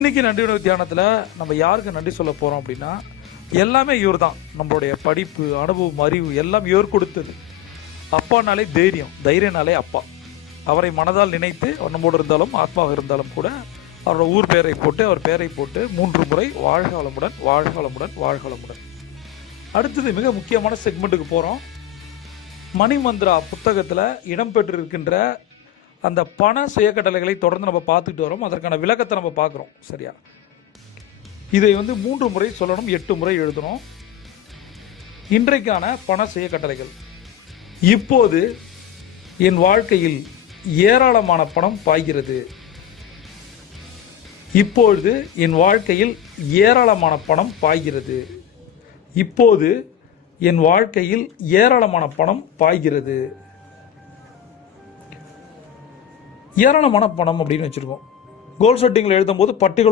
இன்னைக்கு நன்றி உணர்வு தியானத்தில் நம்ம யாருக்கு நன்றி சொல்ல போகிறோம் அப்படின்னா, எல்லாமே இவர் தான். நம்மளுடைய படிப்பு, அனுபவம், அறிவு எல்லாம் இவர் கொடுத்தது. அப்பானாலே தைரியம், தைரியனாலே அப்பா. அவரை மனதால் நினைத்து அவர் நம்மோடு இருந்தாலும் ஆத்மாவாக இருந்தாலும் கூட அவரோட ஊர் பெயரை போட்டு அவர் பெயரை போட்டு 3 முறை வாழ்க வளமுடன், வாழ்க வளமுடன், வாழ்க வளமுடன். அடுத்தது மிக முக்கியமான செக்மெண்ட்டுக்கு போகிறோம். மணிமந்திரா புத்தகத்தில் இடம்பெற்றிருக்கின்ற அந்த பண சுயக்கட்டளைகளை தொடர்ந்து நம்ம பார்த்துட்டு வரோம். அதற்கான விளக்கத்தை நம்ம பார்க்குறோம். சரியா? இதை 3 முறை சொல்லணும், 8 முறை எழுதணும். இன்றைக்கான பண சுயக்கட்டளைகள். இப்போது என் வாழ்க்கையில் ஏராளமான பணம் பாய்கிறது. இப்பொழுது என் வாழ்க்கையில் ஏராளமான பணம் பாய்கிறது. இப்போது என் வாழ்க்கையில் ஏராளமான பணம் பாய்கிறது. ஏராளமான பணம் அப்படின்னு வச்சுருக்கோம். கோல் செட்டிங்கில் எழுதும்போது பர்டிகுலர்